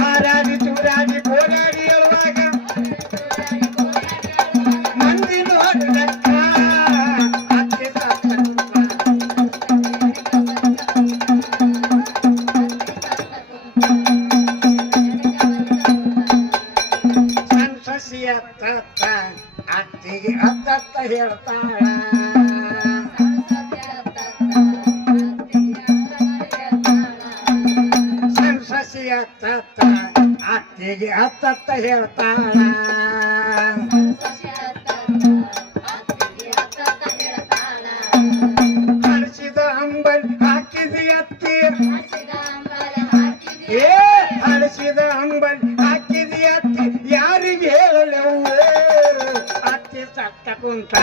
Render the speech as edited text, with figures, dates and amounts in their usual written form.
ಹಾರಾಡಿ ಚೂರಾಡಿ ಬೋರಾಡಿ ಹೇಳುವಾಗ ಮಂದಿ ನೋಡಿದಕ್ಕ ಅತ್ತೆ ಸತ್ತ ಸನ್ಸಸಿಯ ತತ್ತ ಅತ್ತಿಗೆ ಅತ್ತತ್ತ ಹೇಳ್ತಾಳ ಸನ್ಸಸಿಯ ತತ್ತ ಅತ್ತಿಗೆ ಅತ್ತತ್ತ ಹೇಳ್ತಾಳ ಹಳಸಿದ ಅಂಬಲ್ ಹಾಕಿದಿ ಅತ್ತಿ ಏ ಹಳಸಿದ ಅಂಬಲ್ ಹಾಕಿದಿ ಅತ್ತಿ ಯಾರಿಗೆ ಹೇಳಲೆವು ಅತ್ತಿ ಸತ್ತ ಕುಂತ